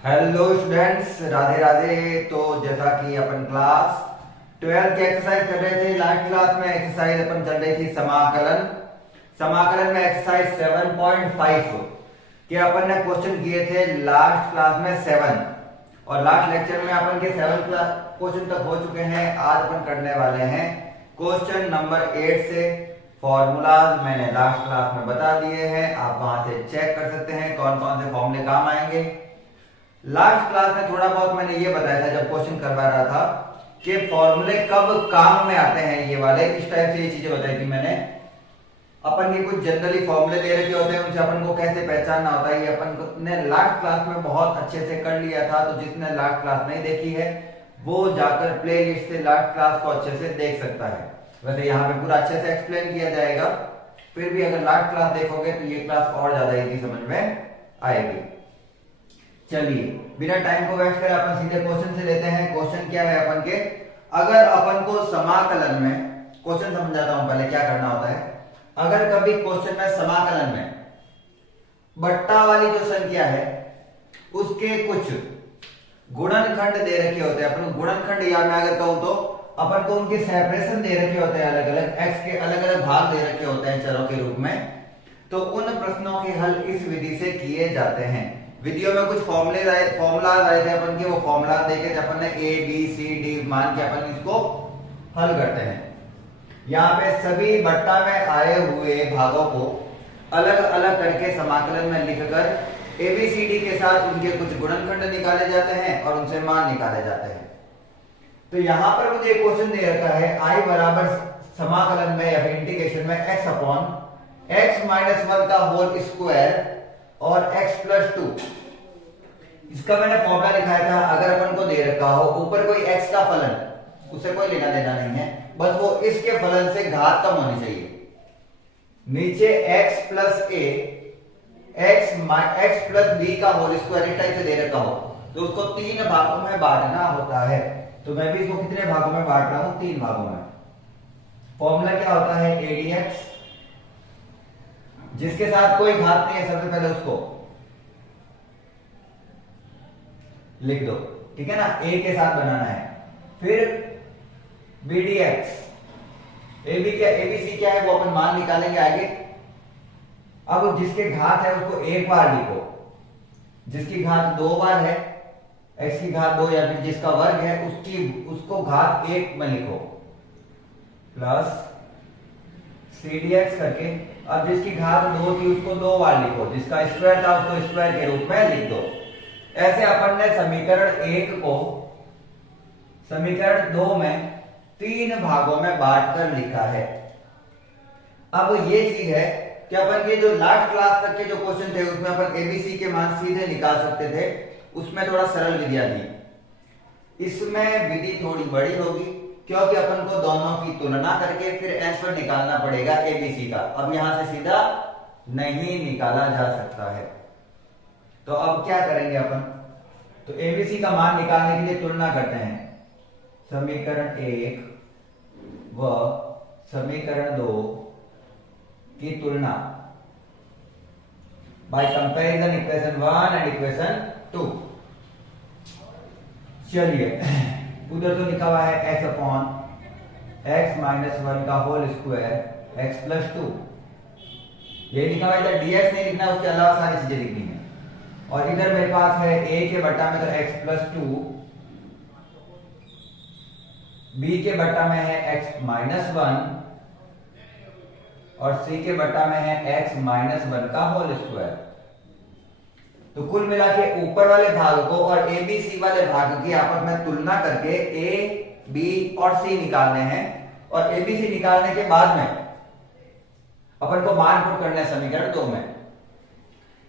Hello students, Radhe Radhe. तो जैसा कि अपन क्लास 12 की एक्सरसाइज कर रहे थे, लास्ट क्लास में एक्सरसाइज अपन चल रही थी समाकलन। समाकलन में एक्सरसाइज 7.5 के अपन ने क्वेश्चन किए थे लास्ट क्लास में 7, और लास्ट लेक्चर में अपन के 7 क्वेश्चन तक हो चुके हैं। आज अपन करने वाले हैं क्वेश्चन नंबर 8 से। फॉर्मूलाज मैंने लास्ट क्लास में बता दिए हैं, आप वहां से चेक कर सकते हैं कौन कौन से फॉर्मूले काम आएंगे। लास्ट क्लास में थोड़ा बहुत मैंने ये बताया था जब क्वेश्चन करवा रहा था कि फॉर्मूले कब काम में आते हैं, ये वाले इस टाइप से ये चीजें बताई थी मैंने। अपन के कुछ जनरली फॉर्मूले दे रखे होते हैं, उनसे अपन को कैसे पहचानना होता है ये अपन ने लास्ट क्लास में बहुत अच्छे से कर लिया था। तो जिसने लास्ट क्लास नहीं देखी है वो जाकर प्ले लिस्ट से लास्ट क्लास को अच्छे से देख सकता है। वैसे यहाँ पे पूरा अच्छे से एक्सप्लेन किया जाएगा, फिर भी अगर लास्ट क्लास देखोगे तो ये क्लास और ज्यादा इजी समझ में आएगी। चलिए बिना टाइम को वेस्ट करे अपन सीधे क्वेश्चन से लेते हैं। क्वेश्चन क्या है अपन के, अगर अपन को समाकलन में, क्वेश्चन समझाता हूं पहले क्या करना होता है। अगर कभी क्वेश्चन में समाकलन में बट्टा वाली जो संख्या है उसके कुछ गुणनखंड दे रखे होते हैं, अपन गुणनखंड या मैं अगर कहूं तो अपन को उनके सेपरेशन दे रखे होते हैं, अलग अलग एक्स के अलग अलग भाग दे रखे होते हैं चरों के रूप में। तो उन प्रश्नों के हल इस विधि से किए जाते हैं। वीडियो में कुछ फॉर्मूलाज आए थे अपन के, वो फॉर्मूला देके अपन ने ए बी सी डी मान के अपन इसको हल करते हैं। यहाँ पे सभी बट्टा में आए हुए भागों को अलग अलग करके समाकलन में लिखकर एबीसीडी के साथ उनके कुछ गुणनखंड निकाले जाते हैं और उनसे मान निकाले जाते हैं। तो यहाँ पर मुझे एक क्वेश्चन दे रखा है, आई बराबर समाकलन में या इंटीग्रेशन में एक्स अपॉन एक्स माइनस 1 का होल स्क्वायर और x प्लस 2। इसका मैंने फॉर्मूला लिखाया था। अगर अपन को दे रखा हो ऊपर कोई x का फलन, उससे कोई लेना देना नहीं है, बस वो इसके फलन से घात कम होनी चाहिए। नीचे x plus a x plus b का होल स्क्वायर इस टाइप से दे रखा हो तो उसको 3 भागों में बांटना होता है। तो मैं भी इसको कितने भागों में बांट रहा हूं, 3 भागों में। फॉर्मूला क्या होता है, adx, जिसके साथ कोई घात नहीं है सबसे पहले उसको लिख दो, ठीक है ना, a के साथ बनाना है। फिर bdx, abc क्या है वो अपन मान निकालेंगे आगे। अब जिसके घात है उसको एक बार लिखो, जिसकी घात 2 बार है, x की घात 2 या फिर जिसका वर्ग है उसको घात 1 में लिखो, प्लस cdx करके। अब जिसकी घात 2 थी उसको 2 बार लिखो, जिसका स्क्वायर था उसको स्क्वायर के रूप में लिख दो। ऐसे अपन ने समीकरण 1 को समीकरण 2 में 3 भागों में बांटकर लिखा है। अब ये चीज है कि अपन के जो लास्ट क्लास तक के जो क्वेश्चन थे उसमें अपन एबीसी के मान सीधे निकाल सकते थे, उसमें थोड़ा सरल विधियां थी। इसमें विधि थोड़ी बड़ी होगी क्योंकि अपन को दोनों की तुलना करके फिर आंसर निकालना पड़ेगा एबीसी का। अब यहां से सीधा नहीं निकाला जा सकता है। तो अब क्या करेंगे अपन, तो एबीसी का मान निकालने के लिए तुलना करते हैं। समीकरण 1 व समीकरण 2 की तुलना bye comparison equation 1 and equation 2। चलिए उधर तो लिखा हुआ है x अपॉन x माइनस 1 का होल स्क्वायर x प्लस 2, ये लिखा हुआ है। इधर dx नहीं लिखना, उसके अलावा सारी चीजें लिखनी है। और इधर मेरे पास है a के बट्टा में तो x प्लस 2, b के बट्टा में है x माइनस 1 और c के बट्टा में है x माइनस 1 का होल स्क्वायर। तो कुल मिला के ऊपर वाले भाग को और ए बी सी वाले भाग की आपस में तुलना करके ए बी और सी निकालने हैं। और ए बी सी निकालने के बाद में अपन को मान पुट करना है समीकरण 2 में।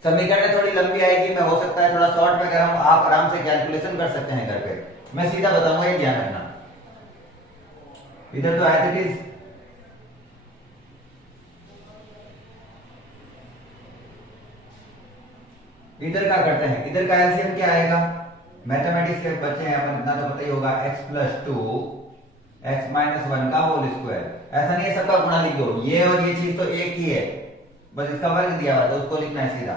समीकरण थोड़ी लंबी आएगी, मैं हो सकता है थोड़ा शॉर्ट में कर रहा हूं, आप आराम से कैलकुलेशन कर सकते हैं घर पे। मैं सीधा बताऊंगा, ये ध्यान रखना। इधर तो एज इट इज इधर क्या करते हैं, इधर का एलसीएम क्या आएगा, मैथमेटिक्स के बच्चे हैं अपन, इतना तो पता ही होगा, x प्लस 2 x माइनस 1 का होल स्क्वायर। ऐसा नहीं है सबका गुणा लिख दो, ये और ये चीज तो एक ही है, बस इसका वर्ग दिया हुआ है तो उसको लिखना है सीधा।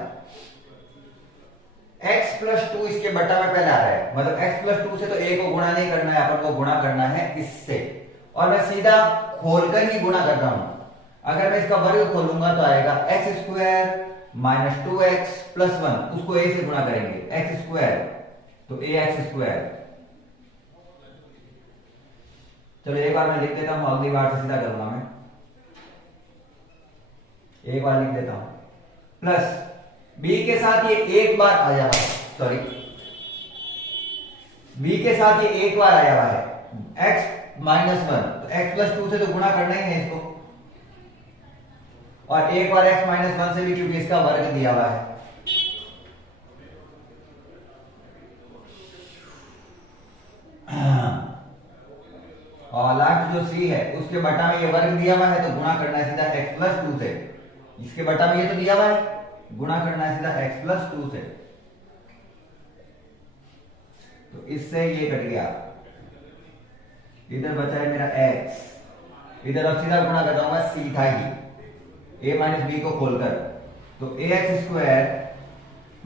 x प्लस टू इसके बट्टा में पहले आ रहा है, मतलब x प्लस टू से तो a को गुणा नहीं करना है, अपन को गुणा करना है इससे, और मैं सीधा खोलकर ही गुणा करता हूं। अगर मैं इसका वर्ग खोलूंगा तो आएगा x square minus two x plus one, उसको a से गुणा करेंगे, एक्स स्क्वायर तो ए एक्स स्क्वायर। चलो एक बार मैं लिख देता हूं, अगली बार से सीधा करूंगा मैं, एक बार लिख देता हूं, प्लस b के साथ ये एक बार आ जाएगा, सॉरी b के साथ ये एक बार आया हुआ है x माइनस वन, तो x प्लस टू से तो गुणा करना ही है इसको, और एक बार x माइनस वन से भी, क्योंकि इसका वर्ग दिया हुआ है। और लास्ट जो c है उसके बटा में ये वर्ग दिया हुआ है, तो गुणा करना है सीधा x प्लस टू से, इसके बटा में ये तो दिया हुआ है, गुणा करना है सीधा x प्लस टू से, तो इससे ये कट गया, इधर बचा है मेरा x, इधर अब सीधा गुणा कर दूंगा सीधा ही a माइनस बी को खोलकर, तो ए एक्स स्क्वायर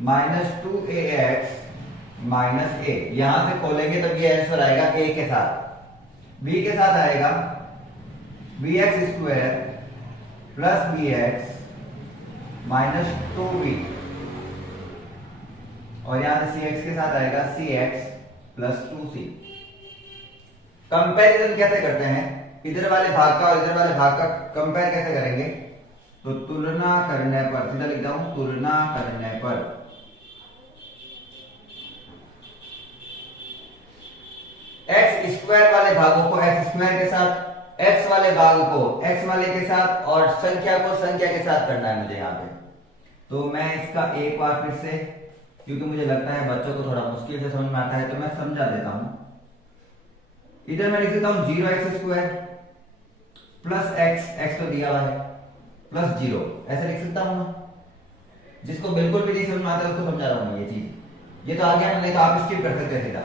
माइनस टू ए एक्स माइनस ए, यहां से खोलेंगे तब ये आंसर आएगा a के साथ, b के साथ आएगा b x square plus b x minus two b, और यहां से सी एक्स के साथ आएगा c x plus two c. Comparison कैसे करते हैं, इधर वाले भाग का और इधर वाले भाग का कंपेयर कैसे करेंगे, तो तुलना करने पर, सीधा लिखता हूं तुलना करने पर, एक्स स्क्वायर वाले भागों को एक्स स्क्वायर के साथ, एक्स वाले भाग को एक्स वाले के साथ, और संख्या को संख्या के साथ करना है मुझे यहाँ पे। तो मैं इसका एक बार फिर से, क्योंकि मुझे लगता है बच्चों को थोड़ा मुश्किल से समझ में आता है, तो मैं समझा देता हूं। इधर मैं लिख देता हूं zero x square plus x, x तो दिया हुआ है, प्लस जीरो, ऐसे लिख सकता हूं ना। जिसको बिल्कुल भी नहीं समझ में आता उसको समझा रहा हूं ये चीज, ये तो आ गया ना, नहीं तो आप स्किप कर सकते हैं सीधा।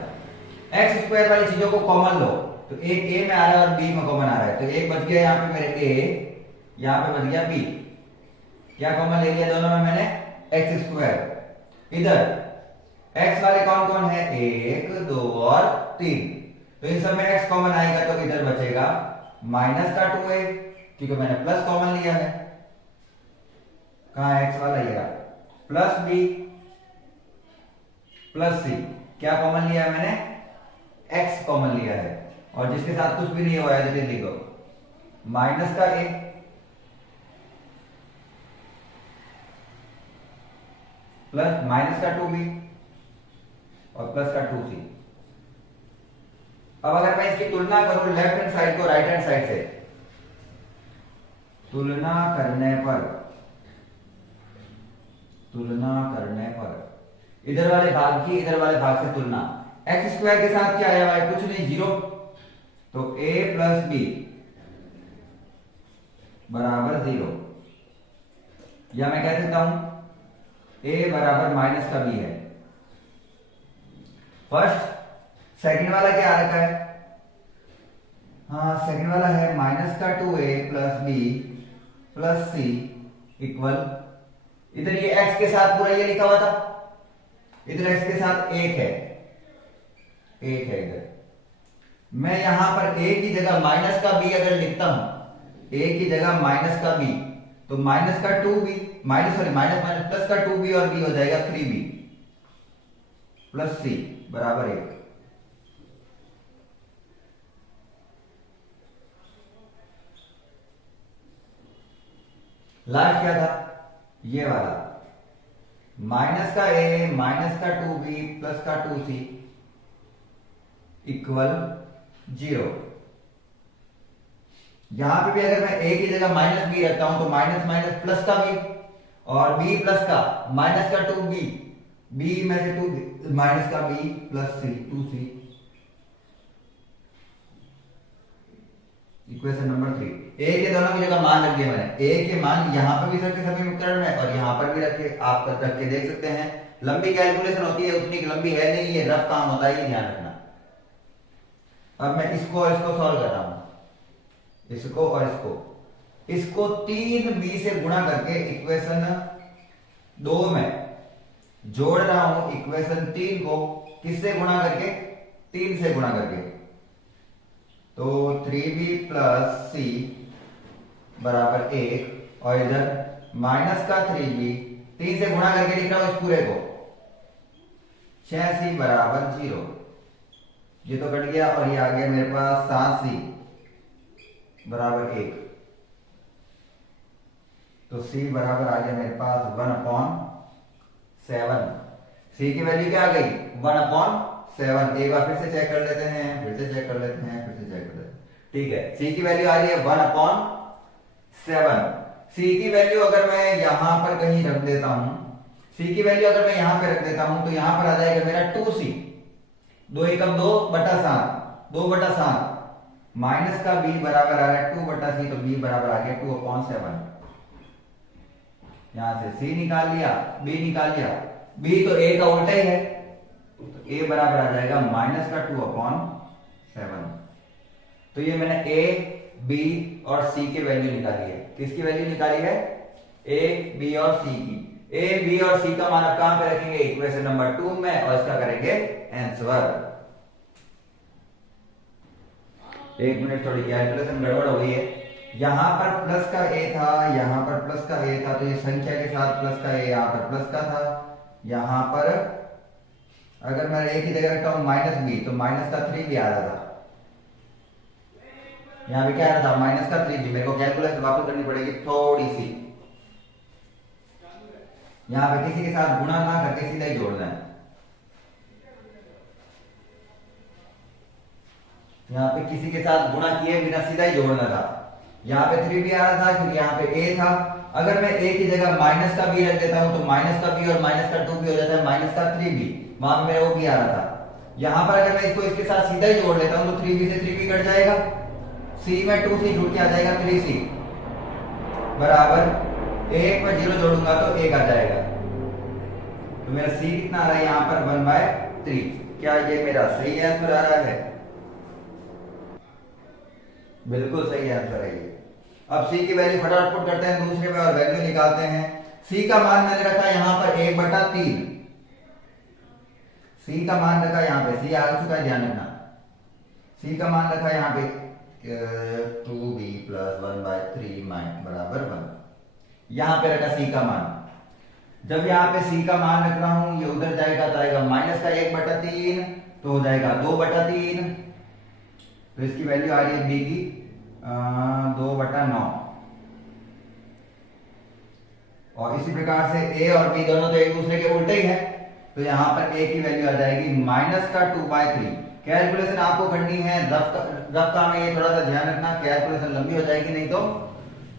एक्स स्क्वायर वाली चीजों को कॉमन लो, तो एक ए में आ रहा है और बी में कॉमन आ रहा है, तो एक बच गया यहाँ पे मेरे ए, यहाँ पे बच गया बी, क्या कॉमन ले लिया दोनों में मैंने, एक्स स्क्वायर। इधर एक्स वाले कौन कौन है, एक दो और तीन, तो इन सब में एक्स कॉमन आएगा, तो इधर बचेगा माइनस का टू ए, क्योंकि मैंने प्लस कॉमन लिया है, कहां एक्स वाला ये रहा, प्लस बी प्लस सी, क्या कॉमन लिया है मैंने, एक्स कॉमन लिया है, और जिसके साथ कुछ भी नहीं हुआ है तो लिखो माइनस का ए प्लस माइनस का टू बी और प्लस का टू सी। अब अगर मैं इसकी तुलना करूं लेफ्ट हैंड साइड को राइट हैंड साइड से, तुलना करने पर इधर वाले भाग की इधर वाले भाग से तुलना, एक्स स्क्वायर के साथ क्या आया हुआ है, कुछ नहीं, जीरो, तो a प्लस बी बराबर जीरो, या मैं कह सकता हूं a बराबर माइनस का बी है। फर्स्ट सेकंड वाला क्या आ रखा है, हाँ सेकंड वाला है माइनस का two a plus b plus c equal, इधर ये x के साथ पूरा ये लिखा हुआ था, इधर x के साथ एक है इधर, मैं यहां पर a की जगह माइनस का b अगर लिखता हूं, a की जगह माइनस का b, तो माइनस का two b, minus minus plus का टू बी और b हो जाएगा थ्री बी प्लस सी बराबर एक। लास्ट क्या था, ये वाला माइनस का ए माइनस का टू बी प्लस का टू सी इक्वल जीरो। यहां पे भी अगर मैं ए की जगह माइनस बी रखता हूं तो माइनस माइनस प्लस का बी और बी प्लस का माइनस का टू बी, बी में से टू माइनस का b plus c two c, equation number 3। A के दोनों की जगह मान रख दिए मैंने, ए के मान यहां पर भी रखे सभी उपकरण में और यहां पर भी रखे, आप रख के देख सकते हैं। लंबी कैलकुलेशन होती है, उतनी लंबी है नहीं, ये रफ काम होता है, ये ध्यान रखना। अब मैं इसको और इसको सॉल्व कर रहा हूं, इसको और इसको 3b से गुणा करके इक्वेशन 2 में जोड़ रहा हूं इक्वेशन 3 को किससे गुणा करके, 3 से गुणा करके। तो 3b प्लस सी बराबर 1 और इधर माइनस का 3b 3 से गुणा करके लिख रहा हूं इस पूरे को, 6c बराबर 0। ये तो कट गया और ये आ गया मेरे पास 7c बराबर 1। तो c बराबर आ गया मेरे पास 1/7। c की वैल्यू क्या आ गई 1/7। एक बार फिर से चेक कर लेते हैं, फिर से चेक कर लेते हैं, फिर से चेक कर लेते हैं। ठीक है, c की वैल्यू आ रही है 1/7। c की वैल्यू अगर मैं यहां पर कहीं रख देता हूं, c की वैल्यू अगर मैं यहां पे रख देता हूं तो यहां पर आ जाएगा मेरा 2c, 2 एकम 2/7, 2/7 माइनस का b बराबर आ रहा है 2/c, तो b बराबर आ गया 2/7। यहां से c निकाल लिया, b निकाल लिया, b तो a का उल्टा ही है, तो a बराबर आ जाएगा माइनस का 2/7। तो ये मैंने a, b और c की वैल्यू निकाली है। किसकी वैल्यू निकाली है, a, b और c की। a, b और c का मान अब कहां पे रखेंगे, इक्वेशन नंबर 2 में, और इसका करेंगे आंसर। एक मिनट, थोड़ी कैलकुलेशन गड़बड़ हो गई है। यहां पर प्लस का a था, यहां पर प्लस का a था, तो ये संख्या के साथ प्लस का a यहां पर प्लस का था। यहां पर अगर मैं a की जगह रखता हूं माइनस b, तो माइनस का 3b आ रहा था। यहां पे क्या आ रहा था, माइनस का 3b। मेरे को कैलकुलेशन वापस करनी पड़ेगी थोड़ी सी। यहां पे किसी के साथ गुणा ना करके सीधा ही जोड़ना है। यहां पे किसी के साथ गुणा किए बिना सीधा ही जोड़ना था। यहां पे 3b आ रहा था क्योंकि यहां पे a था। अगर मैं a की जगह माइनस का b रख देता हूं तो माइनस का b और माइनस का 2b हो जाता है माइनस का 3b। वहां में वो भी आ रहा था। यहां पर अगर मैं इसको इसके साथ सीधा ही जोड़ लेता हूं तो 3b से 3b कट जाएगा, c में 2c जुड़ के आ जाएगा 3c बराबर 1 में 0 जोड़ूंगा तो 1 आ जाएगा। तो मेरा c कितना आ रहा है यहां पर 1/3। क्या ये मेरा सही आंसर आ रहा है, बिल्कुल सही आंसर है ये। अब c की वैल्यू फटाफट पुट करते हैं दूसरे में और वैल्यू निकालते हैं। c का मान मैंने रखा यहां पर 1/3। c का मान रखा यहां पे, c आ चुका है, ध्यान रखना। c का मान रखा यहां पे 2b प्लस 1/3 बराबर 1। यहां पे रखा c का मान। जब यहां पे c का मान रख रहा हूं, ये उधर जाएगा तो आएगा माइनस का 1/3, तो हो जाएगा 2/3। तो इसकी वैल्यू आ रही है b की 2/9। और इसी प्रकार से a और b दोनों तो एक दूसरे के उल्टे ही है, तो यहां पर a की वैल्यू आ जाएगी माइनस का 2/3। कैलकुलेशन आपको करनी है, रफ काम है ये, थोड़ा सा ध्यान रखना। कैलकुलेशन लंबी हो जाएगी, नहीं तो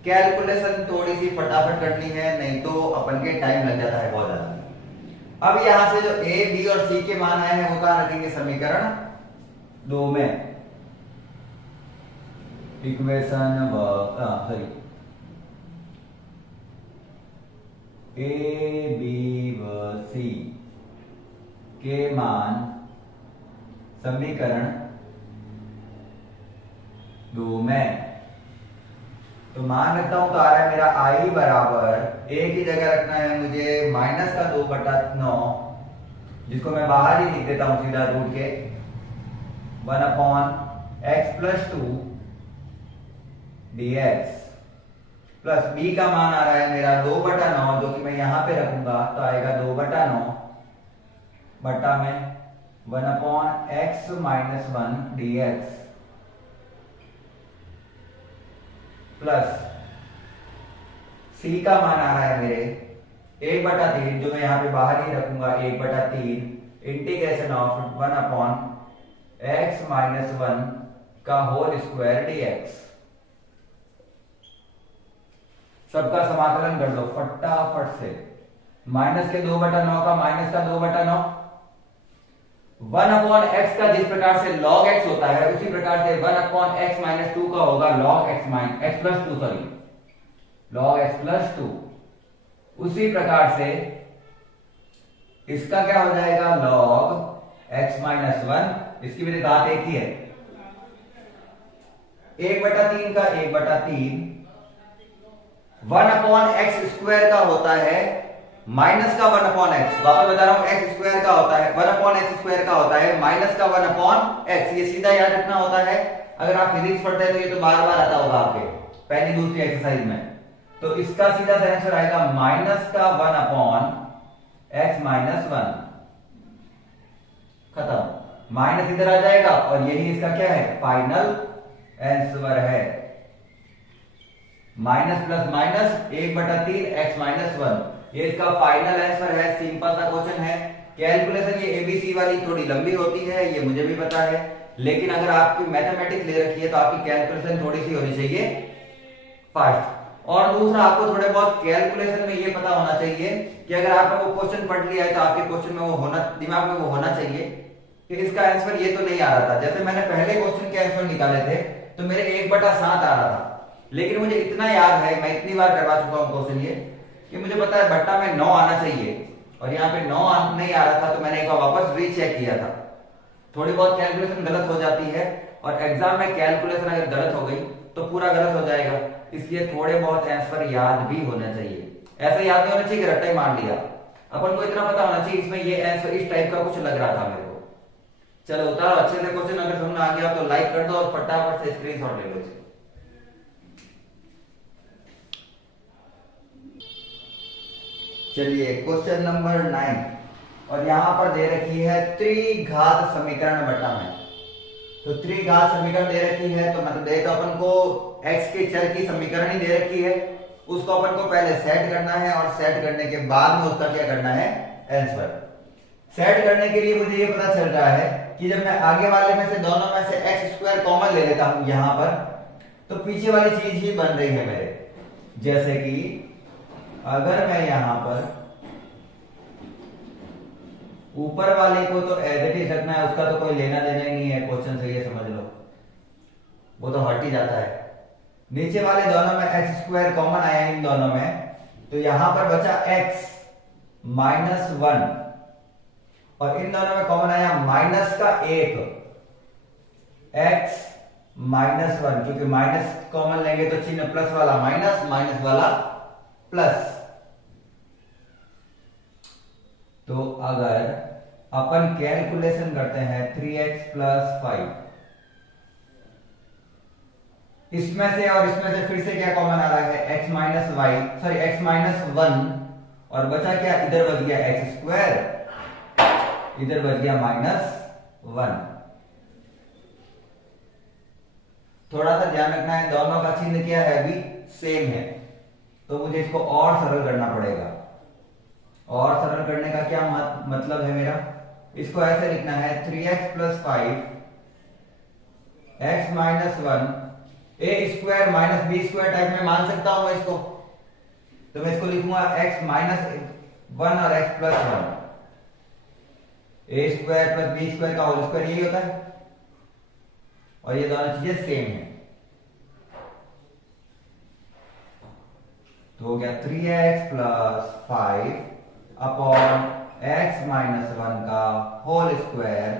कैलकुलेशन थोड़ी सी फटाफट करनी है, नहीं तो अपन के टाइम लग जाता है बहुत ज्यादा। अब यहां से जो a, b और c के मान आए हैं वो कहां रखेंगे, समीकरण 2 में। इक्वेशन ए, बी व सी के मान समीकरण 2 में। तो मान रखता हूं तो आ रहा है मेरा i बराबर a की जगह रखना है मुझे माइनस का 2/9, जिसको मैं बाहर ही लिख देता हूं सीधा रूट के 1/x + 2 dx, प्लस b का मान आ रहा है मेरा 2/9, जो कि मैं यहां पे रखूंगा तो आएगा 2/9 बटा में 1/x - 1 dx, प्लस c का मान आ रहा है मेरे 1/3, जो मैं यहां पे बाहर ही रखूंगा 1/3 इंटीग्रेशन ऑफ 1/x - 1 का होल स्क्वायर dx। सबका समाकलन कर दो फटाफट से। माइनस के 2/9 का माइनस का 2/9, 1/x का जिस प्रकार से log x होता है उसी प्रकार से 1/x - 2 का होगा log x + 2, sorry log x + 2। उसी प्रकार से इसका क्या हो जाएगा log x - 1। इसकी भी घात एक ही है, 1/3 का 1/3 1/x² का होता है माइनस का 1 अपॉन एक्स, वापस बता रहा हूं, एक्स स्क्वायर का होता है 1 अपॉन एक्स स्क्वायर का होता है माइनस का 1 अपॉन एक्स। ये सीधा याद रखना होता है। अगर आप फिजिक्स पढ़ते हैं तो ये तो बार बार आता होगा आपके पहली दूसरी एक्सरसाइज में। तो इसका सीधा सा आंसर आएगा माइनस का 1 अपॉन एक्स माइनस 1। खत्म, माइनस इधर आ जाएगा और यही इसका क्या है, फाइनल आंसर है। Minus plus minus 1/3 x minus 1, ये इसका फाइनल आंसर है। सिंपल सा क्वेश्चन है। कैलकुलेशन ये एबीसी वाली थोड़ी लंबी होती है, ये मुझे भी पता है, लेकिन अगर आपकी मैथमेटिक्स ले रखी है तो आपकी कैलकुलेशन थोड़ी सी होनी चाहिए फास्ट। और दूसरा, आपको थोड़े बहुत कैलकुलेशन में ये पता होना चाहिए कि अगर आपने वो क्वेश्चन पढ़ लिया है तो आपके क्वेश्चन में वो होना, दिमाग में वो होना चाहिए कि इसका आंसर ये तो नहीं आ रहा था। जैसे मैंने पहले क्वेश्चन के आंसर निकाले थे तो मेरे 1/7 आ रहा था, लेकिन मुझे इतना याद है, मैं इतनी बार करवा चुका हूं क्वेश्चन ये, कि मुझे पता है बट्टा में 9 आना चाहिए और यहाँ पे 9 नहीं आ रहा था, तो मैंने एक बार वापस रीचेक किया था। थोड़ी बहुत कैलकुलेशन गलत हो जाती है और एग्जाम में कैलकुलेशन अगर गलत हो गई तो पूरा गलत हो जाएगा, इसलिए थोड़े बहुत आंसर याद भी होना चाहिए। ऐसा याद नहीं होना चाहिए कि रट्टा ही मार लिया। अपन को इतना पता होना चाहिए इसमें ये आंसर इस टाइप का कुछ लग रहा था मेरे को। चलो उतारो अच्छे से क्वेश्चन, अगर समझ में आ गया तो लाइक कर दो और फटाफट से स्क्रीनशॉट ले लो इसको। चलिए क्वेश्चन नंबर 9, और यहां पर दे रखी है त्रिघात समीकरण बटा में। तो त्रिघात समीकरण दे रखी है तो मतलब देखो अपन को x के चर की समीकरण ही दे रखी है, उसको अपन को पहले सेट करना है और सेट करने के बाद में उसका क्या करना है, आंसर। सेट करने के लिए मुझे ये पता चल रहा है कि जब मैं आगे वाले में से दोनों में से एक्स स्क्वायर कॉमन ले लेता हूं यहां पर, तो पीछे वाली चीज ही बन रही है मेरे। जैसे कि अगर मैं यहां पर ऊपर वाले को तो एज इट इज रखना है, उसका तो कोई लेना देना ही नहीं है क्वेश्चन से, ये समझ लो, वो तो हट ही जाता है। नीचे वाले दोनों में एक्स स्क्वायर कॉमन आया इन दोनों में, तो यहां पर बचा एक्स माइनस 1 और इन दोनों में कॉमन आया माइनस का 1, एक्स माइनस 1, क्योंकि माइनस कॉमन लेंगे तो चिन्ह प्लस वाला माइनस, माइनस वाला प्लस। तो अगर अपन कैलकुलेशन करते हैं 3x प्लस 5, इसमें से और इसमें से फिर से क्या कॉमन आ रहा है, x minus y, sorry x minus 1, और बचा क्या, इधर बच गया एक्स स्क्वायर, इधर बच गया -1। थोड़ा सा ध्यान रखना है, दोनों का चिन्ह क्या है, अभी सेम है, तो मुझे इसको और सरल करना पड़ेगा। और सरल करने का क्या मतलब है मेरा, इसको ऐसे लिखना है 3x plus 5 x minus 1 A square minus B square type में मान सकता हूं मैं इसको, तो मैं इसको लिखूंगा x माइनस 1 और x plus 1, A square plus B square का होल स्क्वायर यही होता है, और ये दोनों चीजें सेम है। तो हो गया 3x plus 5 upon x minus 1 का होल स्क्वायर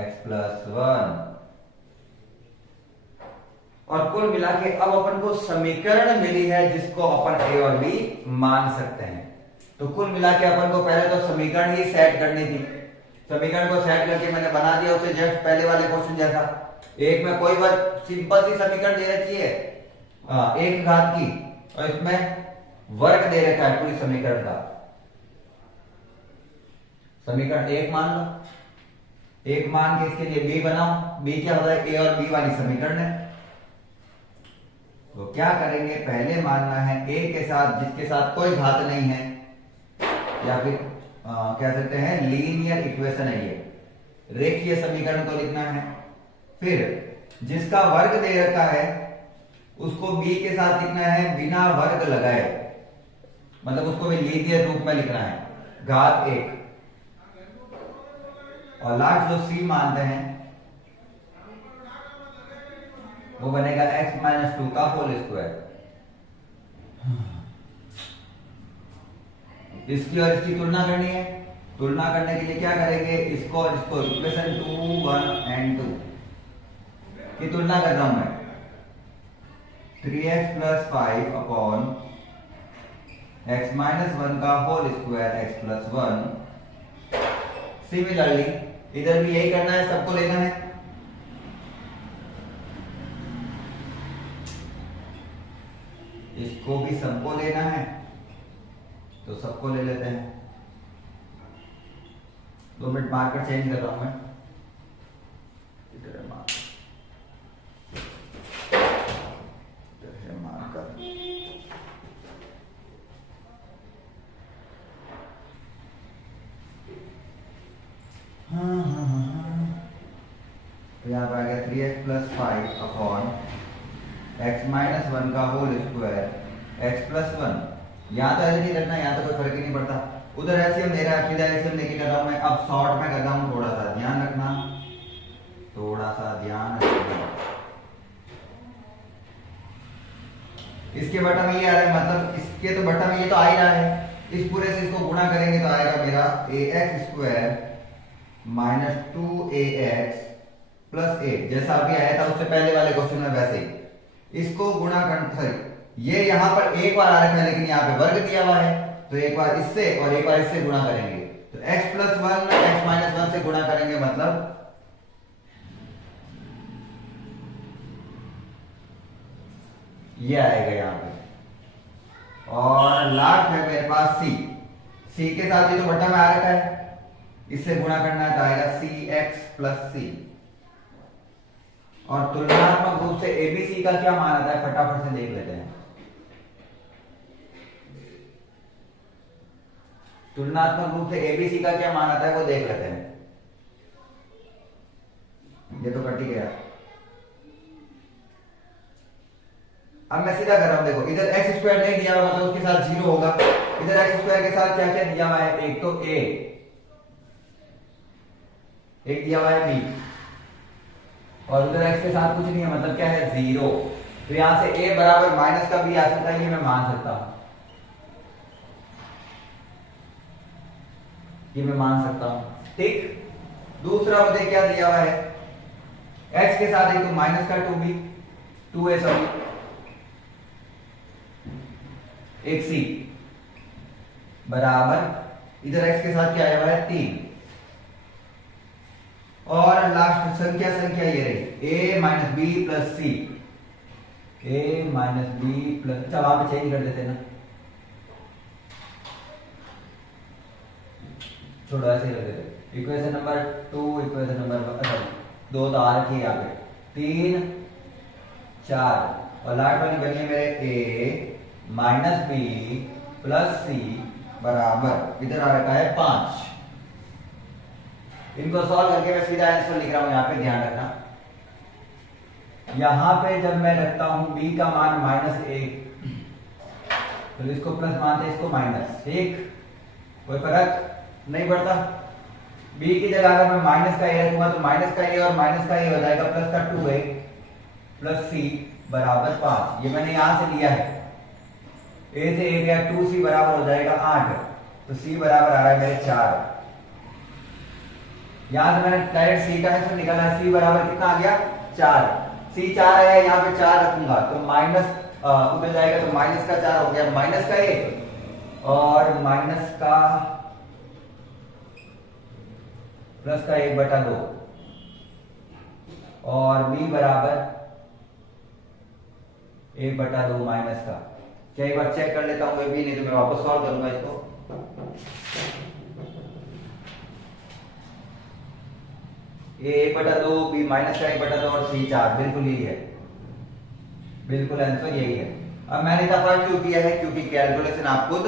x प्लस 1। और कुल मिला के अब अपन को समीकरण मिली है जिसको अपन a और b मान सकते हैं। तो कुल मिला के अपन को पहले तो समीकरण ही सेट करनी थी। समीकरण को सेट करके मैंने बना दिया उसे जस्ट पहले वाले क्वेश्चन जैसा। एक में कोई बात सिंपल सी समीकरण दे रखी है एक घात की, और इसमें वर्ग दे रखा है पूरी समीकरण का। समीकरण एक मान लो, एक मान के इसके लिए बी बनाओ, बी क्या होता है, ए और बी वाली समीकरण है। तो क्या करेंगे, पहले मानना है ए के साथ जिसके साथ कोई घात नहीं है, या फिर कह सकते हैं लीनियर इक्वेशन है, ये रेखीय समीकरण को लिखना है। फिर जिसका वर्ग दे रखा है उसको बी के साथ लिखना है बिना वर्ग लगाए, मतलब उसको भी लीनियर रूप में लिखना है, घात 1। और लास्ट जो सी मानते हैं वो बनेगा x माइनस 2 का होल स्क्वायर। इसकी और इसकी तुलना करनी है। तुलना करने के लिए क्या करेंगे, इसको और इसको, इक्वेशन 2 1 एंड 2 की तुलना कर रहा हूं मैं। 3x plus 5 upon x minus one का whole square x plus one. Similarly इधर भी यही करना है, सबको लेना है। इसको भी सबको लेना है, तो सबको ले लेते हैं। 2 मिनट मार्कर चेंज कर रहा हूं मैं। इधर है मार्कर, इधर है मार्कर। तो यहाँ पर आ गया 3x plus 5 upon x minus one का whole square x plus one. यहाँ तो ऐसे नहीं रखना, यहाँ तो कोई फर्क ही नहीं पड़ता। उधर एलसीएम दे रहा है, सीधा एलसीएम लेके कर रहा हूँ मैं। अब शॉर्ट में कर रहा हूँ, थोड़ा सा ध्यान रखना, थोड़ा सा ध्यान रखना। इसके बटा में ये आ रहा है, मतलब इसके तो बटा में ये तो आ ही रहा है। इस पूरे से इसको गुणा करेंगे तो आएगा मेरा ax square minus 2ax plus a, जैसा अभी आया था उससे पहले वाले क्वेश्चन में वैसे ही। इसको गुणा करना, सॉरी ये यहाँ पर एक बार आ रखा है, लेकिन यहाँ पे वर्ग दिया हुआ है, तो एक बार इससे और एक बार इससे गुणा करेंगे। तो x plus one x minus one से गुणा करेंगे, मतलब ये आएगा यहाँ पे। और लास्ट है मेरे पास c के साथ ये तो बटा में आ रखा है, इससे गुणा करना है तो आएगा cx प्लस c। और तुलनात्मक रूप से एबीसी का क्या मान आता है, फटाफट से देख लेते हैं। तुलनात्मक रूप से एबीसी का क्या मान आता है वो देख लेते हैं। ये तो कट ही गया। अब मैं सीधा कर रहा हूं, देखो इधर एक्स स्क्वायर नहीं दिया हुआ, मतलब उसके साथ 0 होगा। इधर एक्स स्क्वायर के साथ क्या क्या दिया हुआ है, एक तो a, एक दिया हुआ है b, और उधर x के साथ कुछ नहीं है, मतलब क्या है 0। तो यहां से a बराबर माइनस का भी आ सकता है, ये मैं मान सकता हूं, ये मैं मान सकता हूं, ठीक। दूसरा मुझे क्या दिया हुआ है, x के साथ एक तो माइनस का 2a सॉरी एक c बराबर इधर x के साथ क्या आया हुआ है 3, और लास्ट संख्या ये रही a minus b plus c, a minus b plus, चलो आप चेंज कर देते ना, छोड़ो ऐसे ही रख देते। इक्वेशन नंबर 2, इक्वेशन नंबर 2 तो आ रखी है यहाँ पे, 3 4, और लास्ट वाली बनी है मेरे a माइनस बी प्लस सी बराबर इधर आ रखा है 5। इनको सॉल्व करके मैं सीधा आंसर लिख रहा हूं, यहाँ पे ध्यान रखना। यहां पे जब मैं रखता हूं b का मान -1, तो इसको प्लस मानते इसको माइनस, ठीक, कोई फर्क नहीं पड़ता। b की जगह अगर मैं माइनस का a रखूंगा तो माइनस का a और माइनस का a हो जाएगा प्लस का 2a प्लस c बराबर 5। ये मैंने यहां से लिया है, a से a गया 2c बराबर हो जाएगा 8, तो c बराबर आ रहा है मेरे 4। यहां से मैंने डायरेक्ट c का आंसर निकाला है, c बराबर कितना आ गया 4, c 4 आया, यहाँ पे 4 रखूंगा तो माइनस उधर जाएगा तो माइनस का 4 हो गया, माइनस का 1 और माइनस का प्लस का 1/2, और b बराबर 1/2 माइनस का। क्या एक बार चेक कर लेता हूँ, भी नहीं तो मैं वापस सॉल्व करूंगा इसको। ये 1/2, b माइनस का 1/2 और c 4, बिल्कुल यही है, बिल्कुल आंसर यही है। अब मैंने इतना फर्क क्यों किया है, क्योंकि कैलकुलेशन आप खुद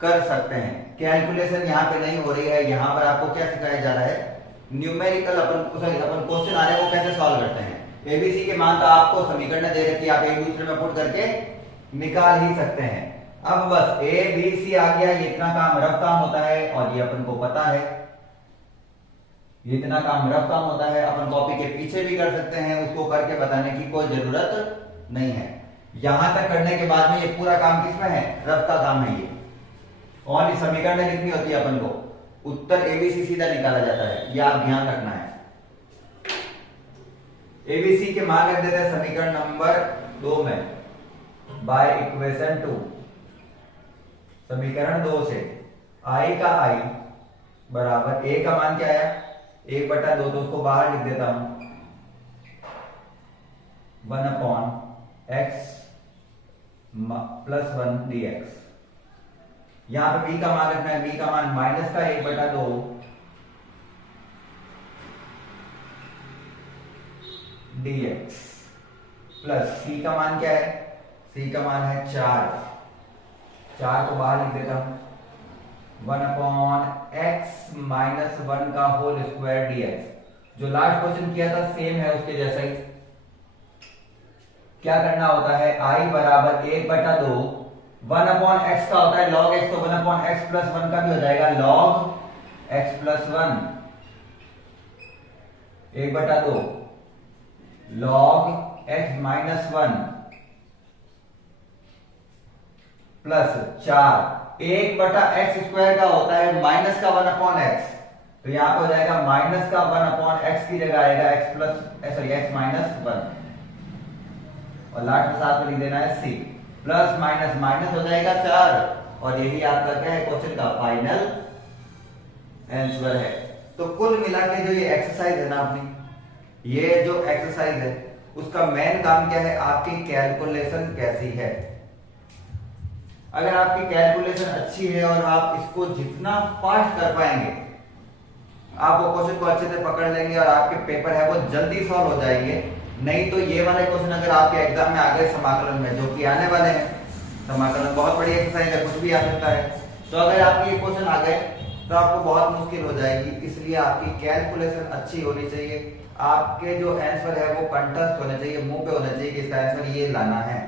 कर सकते हैं। कैलकुलेशन यहाँ पे नहीं हो रही है, यहाँ पर आपको क्या सिखाया जा रहा है, न्यूमेरिकल अपन क्वेश्चन आ रहे हैं वो कैसे सॉल्व करते हैं। एबीसी के मान तो आपको समीकरण दे रखी, आप एक दूसरे में पुट करके निकाल ही सकते हैं। अब बस ए बी सी आ गया, ये इतना काम रफ काम होता है और ये अपन को पता है, ये इतना काम रफ काम होता है, अपन कॉपी के पीछे भी कर सकते हैं, उसको करके बताने की कोई जरूरत नहीं है। यहां तक करने के बाद में ये पूरा काम किसमें है, रफ का काम है ये, और ये समीकरण लिखनी होती है अपन को, उत्तर एबीसी सीधा निकाला जाता है, ये आप ध्यान रखना है। एबीसी के मान रख देते हैं समीकरण नंबर 2 में बाय इक्वेशन 2। समीकरण 2 से आई का आई बराबर ए का मान क्या आया 1/2, तो उसको बाहर लिख देता हूं 1/x + 1 dx। यहां पे b का मान रखना है, b का मान माइनस का 1/2 dx प्लस c का मान क्या है, c का मान है 4 को बाहर लिख देता हूं 1/x - 1 का होल स्क्वायर dx। जो लास्ट क्वेश्चन किया था सेम है उसके जैसा ही। क्या करना होता है, i बराबर 1/2 1/x का होता है log x, तो 1/x + 1 का भी हो जाएगा log x + 1 1/2 log x - 1 plus 4 1/x² का होता है माइनस का 1/x, तो यहां पर हो जाएगा माइनस का 1/x की जगह आएगा x - 1 और लास्ट में साथ में लिख देना है c प्लस माइनस माइनस हो जाएगा 4 और यही आपका क्या है क्वेश्चन का फाइनल आंसर है। तो कुल मिला के जो ये एक्सरसाइज है ना अपनी, ये जो एक्सरसाइज है उसका मेन काम क्या है, आपकी कैलकुलेशन कैसी है। अगर आपकी कैलकुलेशन अच्छी है और आप इसको जितना फास्ट कर पाएंगे, आप वो क्वेश्चन को अच्छे से पकड़ लेंगे और आपके पेपर है वो जल्दी सॉल्व हो जाएंगे। नहीं तो ये वाले क्वेश्चन अगर आपके एग्जाम में आ गए समाकलन में, जो कि आने वाले हैं, समाकलन बहुत बड़ी एक्सरसाइज है, कुछ भी आ सकता है, तो अगर आपके ये क्वेश्चन आ गए तो आपको बहुत मुश्किल हो जाएगी। इसलिए आपकी कैलकुलेशन अच्छी होनी चाहिए, आपके जो आंसर है वो कंठस्थ होने चाहिए, मुंह पे होना चाहिए कि इसका आंसर ये लाना है।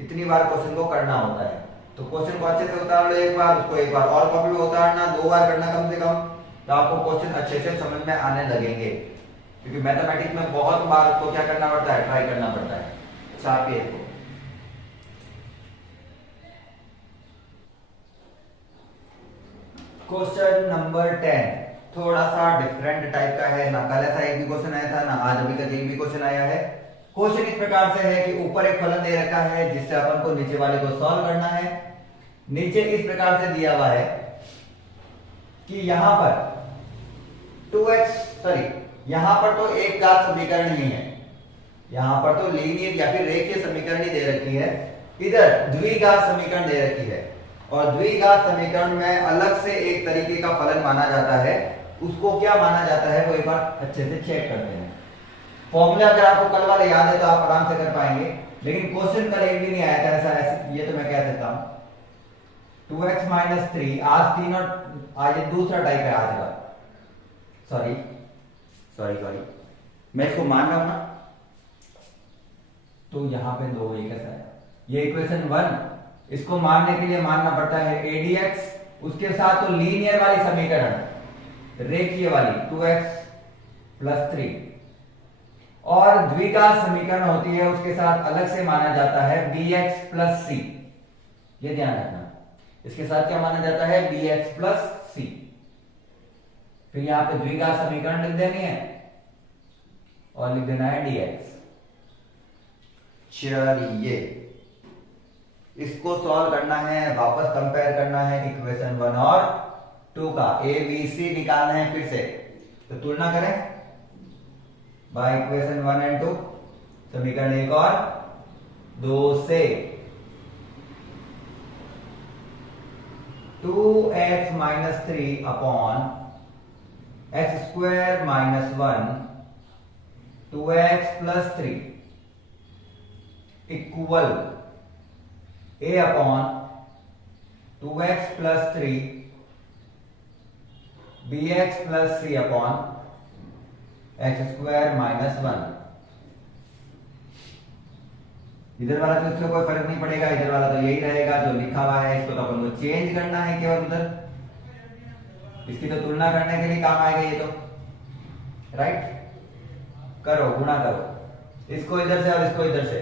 इतनी बार क्वेश्चन को करना होता है, तो क्वेश्चन को अच्छे से उतार लो एक बार, उसको एक बार और कॉपी में उतारना, 2 बार करना कम से कम, तो आपको क्वेश्चन अच्छे से समझ में आने लगेंगे। क्योंकि मैथमेटिक्स में बहुत बार उसको क्या करना पड़ता है, ट्राई करना पड़ता है। छापिए इसको। क्वेश्चन नंबर 10 थोड़ा सा डिफरेंट टाइप का है, ना कल ऐसा एक भी क्वेश्चन आया था, ना आज अभी तक एक भी क्वेश्चन आया है। क्वेश्चन इस प्रकार से है कि ऊपर एक फलन दे रखा है जिससे अपन को नीचे वाले को सॉल्व करना है। नीचे इस प्रकार से दिया हुआ है कि यहां पर 2x यहां पर तो एक घात समीकरण ही है, यहां पर तो लीनियर या फिर रेखीय समीकरण ही दे रखी है, इधर द्विघात समीकरण दे रखी है। और द्विघात समीकरण में अलग से एक तरीके का फलन माना जाता है, उसको क्या माना जाता है वो एक बार अच्छे से चेक करते हैं। फॉर्मूला अगर आपको कल वाले याद है तो आप आराम से कर पाएंगे, लेकिन क्वेश्चन कल एक भी नहीं आया था ऐसा, ये तो मैं कह सकता हूं। 2x - 3 आज 3 और आज दूसरा टाइप है आज का, सॉरी मैं इसको मान रहा हूं ना, तो यहां पे 2 एक ऐसा है, ये इक्वेशन 1, इसको मानने के लिए मानना पड़ता है adx, उसके साथ तो लीनियर वाली समीकरण रेखीय वाली 2x + 3, और द्विघात समीकरण होती है उसके साथ अलग से माना जाता है bx + c। ये ध्यान रखना, इसके साथ क्या माना जाता है bx + c। फिर यहां पे द्विघात समीकरण लिख देनी है और लिख देना है dx। चलिए इसको सॉल्व करना है, वापस कंपेयर करना है इक्वेशन 1 और 2 का, a b c निकालना है फिर से, तो तुलना करें बाय इक्वेशन 1 एंड 2, समीकरण 1 और 2 से 2x - 3 upon x² - 1 2x + 3 equal a upon 2x + 3 bx + c upon x² - 1। इधर वाला तो इससे कोई फर्क नहीं पड़ेगा, इधर वाला तो यही रहेगा जो लिखा हुआ है, इसको तो अपन को चेंज करना है केवल उधर, इसकी तो तुलना करने के लिए काम आएगा ये तो, राइट। करो गुणा करो इसको इधर से और इसको इधर से,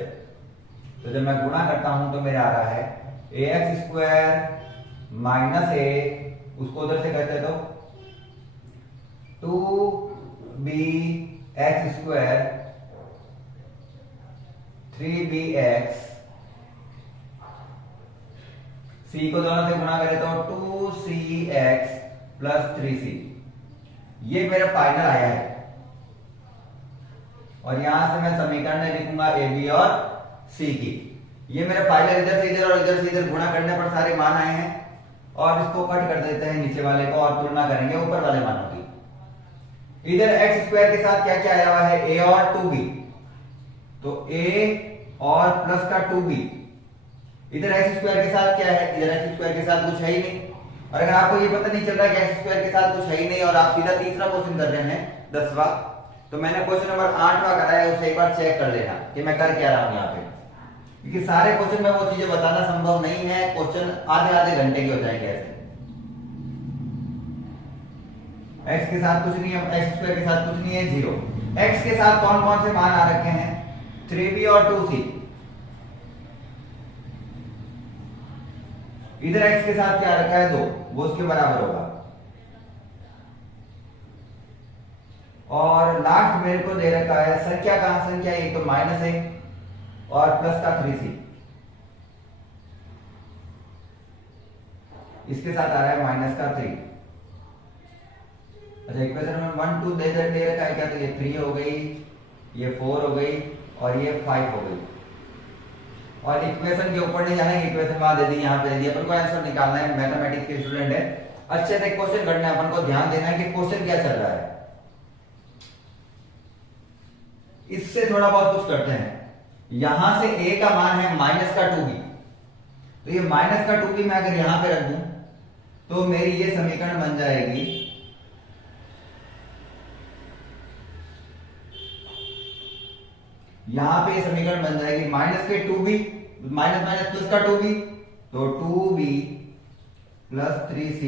तो जब मैं गुणा करता हूं तो मेरा आ रहा है ax² - a, उसको उधर से करते तो 2bx² 3bx c को दोनों से गुणा करें तो 2cx प्लस 3c, ये मेरा फाइनल आया है। और यहां से मैं समीकरण लिखूंगा ए बी और सी की। ये मेरा फाइनल इधर से इधर और इधर से इधर गुणा करने पर सारे मान आए हैं, और इसको कट कर देते हैं नीचे वाले को और तुलना करेंगे ऊपर वाले मानों की। इधर एक्स स्क्वायर के साथ क्या क्या आया हुआ है, a और 2b, तो a और प्लस का 2b। इधर एक्स स्क्वायर के साथ क्या है, इधर एक्स स्क्वायर के साथ कुछ है ही नहीं। और अगर आपको ये पता नहीं चल रहा है कि एक्स स्क्वायर के साथ कुछ है ही नहीं और आप सीधा तीसरा क्वेश्चन कर रहे हैं 10वां, तो मैंने क्वेश्चन नंबर 8वां कराया, उसे एक बार चेक कर लेना कि मैं कर क्या रहा हूं यहाँ पे, क्योंकि सारे क्वेश्चन में वो चीजें बताना संभव नहीं है। क्वेश्चन आधे आधे घंटे के हो जाएंगे ऐसे। x के साथ कुछ नहीं है, एक्स स्क्वायर के साथ कुछ नहीं है, 0। x के साथ कौन कौन से मान आ रखे हैं, 3b और 2c। इधर x के साथ क्या रखा है, 2, वो उसके बराबर होगा। और लास्ट मेरे को दे रखा है संख्या, कहां संख्या, एक तो माइनस है और प्लस का 3c, इसके साथ आ रहा है माइनस का 3। अच्छा, इक्वेशन में 1 2 दे रखा है क्या, तो ये 3 हो गई, ये 4 हो गई और ये 5 हो गई। और इक्वेशन के ऊपर नहीं जाना है, इक्वेशन वहां दे दी, यहां पे दे दी, अपन को आंसर निकालना है। मैथमेटिक्स के स्टूडेंट है, अच्छे से क्वेश्चन करना है, अपन को ध्यान देना है कि क्वेश्चन क्या चल रहा है। इससे थोड़ा बहुत कुछ करते हैं। यहां से a का मान है माइनस का 2b, तो ये माइनस का 2b मैं अगर यहां पे रख दूं तो मेरी ये समीकरण बन जाएगी यहां पे ये समीकरण बन जाएगी माइनस के 2b, माइनस माइनस प्लस का 2b, तो 2b प्लस 3c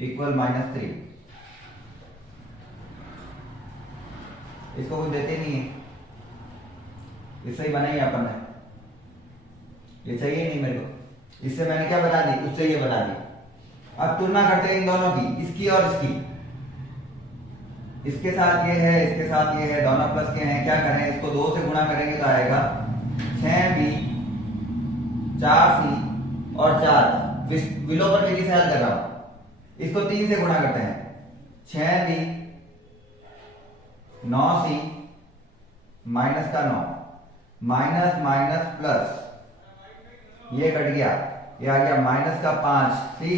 इक्वल -3। इसको कुछ देते नहीं है, इससे ही बनाई अपन ने, ये चाहिए नहीं मेरे को। इससे मैंने क्या बना दी, उससे ये बना दी। अब तुलना करते हैं इन दोनों की, इसकी और इसकी। इसके साथ ये है, इसके साथ ये है, दोनों प्लस के हैं। क्या करें, इसको 2 से गुणा करेंगे तो आएगा 6b 4c और 4 विलोपन विधि से हल कर रहा हूं। इसको 3 से गुणा करते हैं, 6b 9c माइनस का 9, माइनस माइनस प्लस, ये कट गया, ये आ गया माइनस का 5c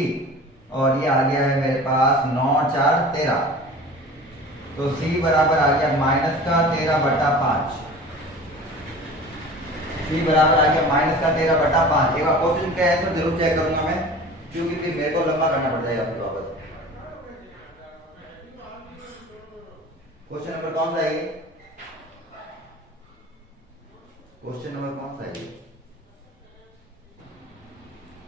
और ये आ गया है मेरे पास 9 4 13, तो c बराबर आ गया माइनस का 13/5। c बराबर आ गया माइनस का 13/5। एक बार क्वेश्चन का आंसर जरूर चेक करूंगा मैं, क्योंकि फिर मेरे को लंबा करना पड़ जाएगा फिर वापस। क्वेश्चन नंबर कौन सा है ये, क्वेश्चन नंबर कौन सा है ये?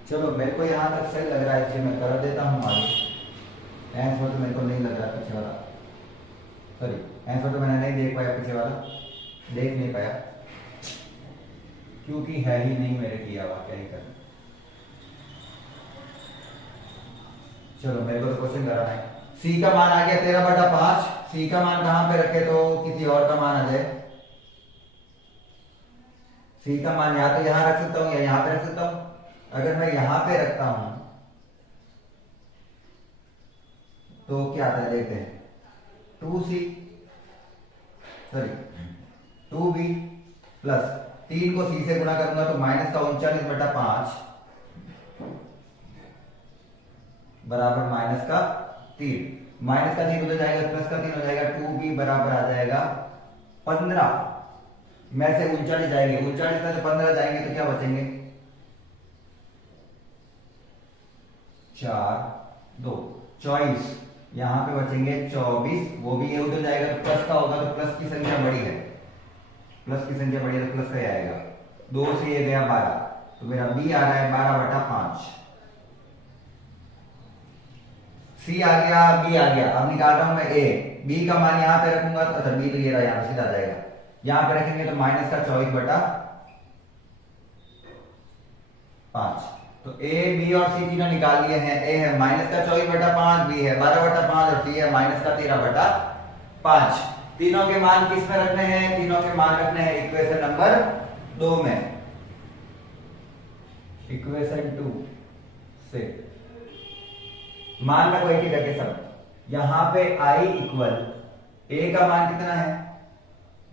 चलो, मेरे को यहां तक सही लग रहा है, इसलिए मैं कर देता हूं आगे। आंसर तो मेरे को नहीं लग रहा पीछे वाला, सॉरी आंसर तो मैंने नहीं देख पाया, पीछे वाला देख नहीं पाया, क्योंकि है ही नहीं मेरे किया हुआ, क्या ही करना। चलो, मेरे को तो क्वेश्चन कराना है। c का मान आ गया 13/5। c का मान कहां पे रखे तो किसी और का मान आ जाए। c का मान या तो यहां रख सकता हूं या यहां पे रख सकता हूं। अगर मैं यहां पे रखता हूं तो क्या आता है, देखते हैं। 2b प्लस 3 को c से गुणा करूंगा तो माइनस का 39/5 बराबर माइनस का 3। माइनस का 3 उधर जाएगा, प्लस का 3 हो जाएगा, 2b बराबर आ जाएगा 15 में से 39 जाएंगे, 39 में से 15 जाएंगे तो क्या बचेंगे, 4 2 24, यहां पे बचेंगे 24, वो भी ये उधर जाएगा तो प्लस का होगा, तो प्लस की संख्या बड़ी है, प्लस की संख्या बड़ी है तो प्लस का ही आएगा। 2 से ये गया 12, तो मेरा b आ रहा है 12/5। c आ गया, b आ गया। अब निकाल रहा हूं मैं a, b का मान यहां पे रखूंगा तो b तो ये रहा, यहां सीधा जाएगा, यहां पे रखेंगे तो माइनस का 24/5। तो a b और c तीनों निकाल लिए हैं। a है माइनस का 24/5, b है 12/5 और c है माइनस का 13/5। तीनों के मान किस में रखने हैं, तीनों के मान रखने हैं इक्वेशन नंबर 2 में। इक्वेशन 2 से। मान रखो एक एक करके सब। यहां पे आई इक्वल ए का मान कितना है,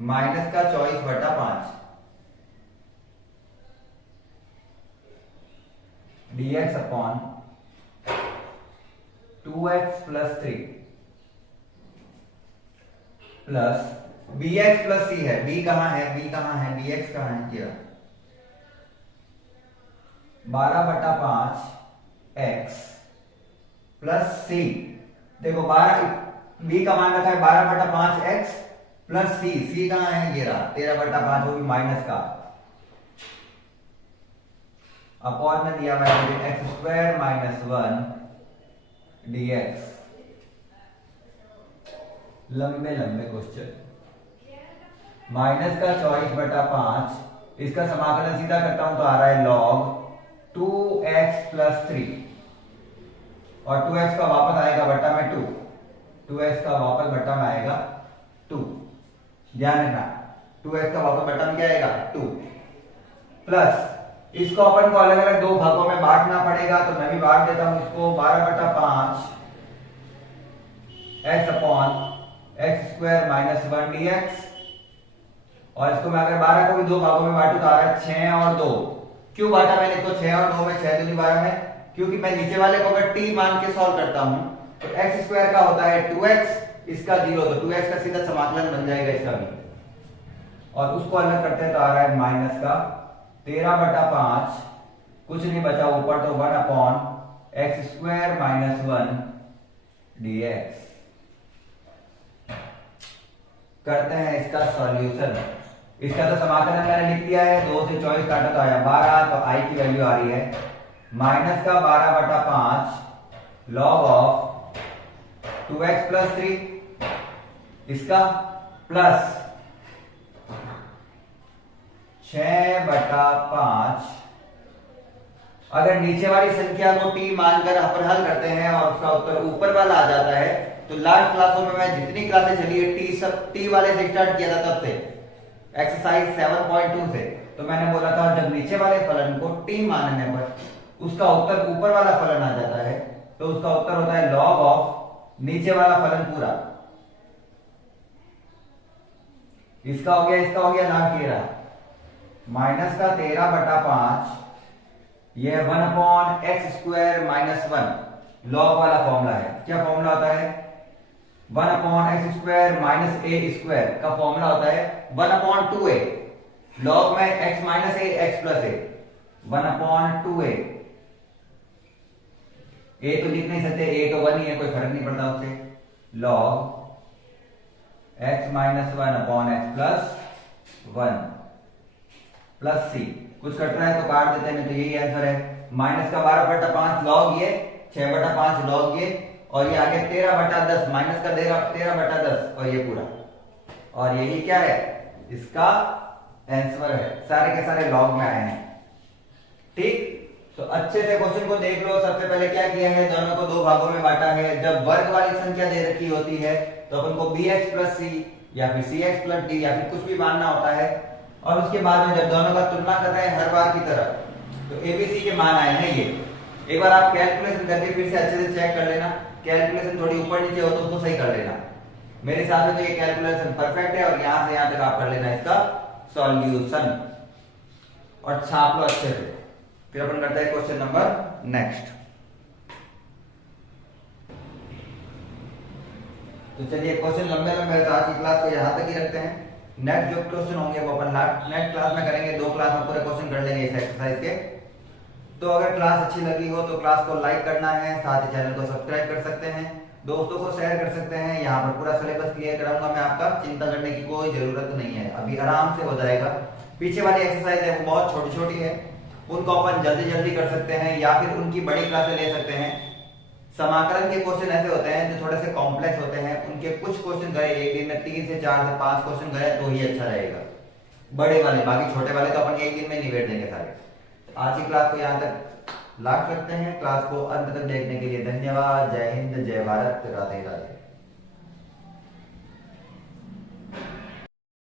माइनस का 24/5 dx upon 2x plus 3 plus bx plus c है। b कहां है, b कहां है, bx कहां है, क्या 12/5 x प्लस c। देखो b का मान रखा है 12/5 x प्लस c कहां है, ये रहा 13/5, वो भी माइनस का, अपॉन में दिया हुआ है x² माइनस 1 dx। लंबे लंबे क्वेश्चन। माइनस का 24/5, इसका समाकलन सीधा करता हूं तो आ रहा है log 2x प्लस 3, और 2x का वापस आएगा बट्टा में 2, 2x का वापस बट्टा में आएगा 2। ध्यान रखना 2x का वापस बट्टा में क्या आएगा 2, प्लस इसको अपन को अलग अलग दो भागों में बांटना पड़ेगा, तो मैं भी बांट देता हूं इसको 12/5 x upon x² minus 1 dx, और इसको मैं अगर 12 को भी दो भागों में बांटू तो आ रहा है 6 और 2। क्यों बांटा मैंने इसको 6 और 2 में, 6 दूनी 12 में, क्योंकि मैं नीचे वाले को अगर t मान के सॉल्व करता हूं तो x² का होता है 2x, इसका 0, तो 2x का सीधा समाकलन बन जाएगा इसका भी, और उसको अलग करते हैं तो आ रहा है माइनस का 13/5, कुछ नहीं बचा ऊपर तो 1 अपॉन x² माइनस 1 dx। करते हैं इसका सॉल्यूशन। इसका तो समाकलन मैंने लिख दिया है, 2 से 24 काटा तो आया 12, तो i की वैल्यू आ रही है माइनस का 12/5 log ऑफ 2x प्लस 3, इसका प्लस 6/5। अगर नीचे वाली संख्या को t मानकर अपन हल करते हैं और उसका उत्तर ऊपर वाला आ जाता है, तो लास्ट क्लासों में मैं जितनी क्लासें चली है t सब t वाले से स्टार्ट किया था, तब से एक्सरसाइज 7.2 से, तो मैंने बोला था जब नीचे वाले फलन को t मानने पर उसका उत्तर ऊपर वाला फलन आ जाता है, तो उसका उत्तर होता है log ऑफ नीचे वाला फलन पूरा। इसका हो गया, इसका हो गया, लास्ट ये रहा माइनस का 13/5, यह 1 अपॉन x² माइनस 1 लॉग वाला फॉर्मूला है। क्या फॉर्मूला होता है, 1 अपॉन x² माइनस a² का फॉर्मूला होता है 1 अपॉन 2a, लॉग में x minus a x plus a, 1 upon 2a। a तो लिख नहीं सकते, a तो 1 ही है, कोई फर्क नहीं पड़ता उससे, log x minus 1 upon x plus 1 plus c। कुछ कट रहा है तो काट देते हैं, तो यही आंसर है। माइनस का 12/5 लॉग ये, 6/5 लॉग ये, और ये आगे 13/10 माइनस का 13/10, और ये पूरा, और यही क्या है इसका आंसर है। सारे के सारे लॉग में आए हैं। ठीक, तो अच्छे से क्वेश्चन को देख लो। सबसे पहले क्या किया है, दोनों को दो भागों में बांटा है। जब वर्ग वाली संख्या दे रखी होती है तो अपन को bx प्लस c या फिर cx प्लस d या फिर कुछ भी मानना होता है, और उसके बाद में जब दोनों का तुलना कर रहे हैं हर बार की तरह, तो एबीसी के मान आए हैं ये। एक बार आप कैलकुलेशन करके फिर से अच्छे से चेक कर लेना, कैलकुलेशन थोड़ी ऊपर नीचे हो तो उसको सही कर लेना। मेरे हिसाब से तो ये कैलकुलेशन परफेक्ट है, और यहां से यहां तक आप कर लेना इसका सॉल्यूशन, और छाप लो अच्छे से। फिर अपन करते हैं क्वेश्चन नंबर नेक्स्ट। तो चलिए क्वेश्चन लंबे लंबे आज की क्लास को यहां तक ही रखते हैं। नेक्स्ट जो क्वेश्चन होंगे वो अपन नेक्स्ट क्लास में करेंगे। 2 क्लास में पूरे क्वेश्चन कर लेंगे इस एक्सरसाइज के। तो अगर क्लास अच्छी लगी हो तो क्लास को लाइक करना है, साथ ही चैनल को सब्सक्राइब कर सकते हैं, दोस्तों को शेयर कर सकते हैं। यहाँ पर पूरा सिलेबस क्लियर कराऊंगा मैं, आपका चिंता करने की कोई जरूरत नहीं है, अभी आराम से हो जाएगा। पीछे वाली एक्सरसाइज है वो बहुत छोटी छोटी है, उनको अपन जल्दी जल्दी कर सकते हैं, या फिर उनकी बड़ी क्लासें ले सकते हैं। समाकलन के क्वेश्चन ऐसे होते हैं जो थोड़े से कॉम्प्लेक्स होते हैं, उनके कुछ क्वेश्चन करें एक दिन में 3 से 4 से 5 क्वेश्चन करें तो ही अच्छा रहेगा। बड़े वाले, बाकी छोटे वाले तो अपन एक दिन में निबेड़ देंगे सारे। आज की क्लास को यहाँ तक लास्ट रखते हैं। क्लास को अंत तक देखने के लिए धन्यवाद। जय हिंद, जय भारत, राधे राधे।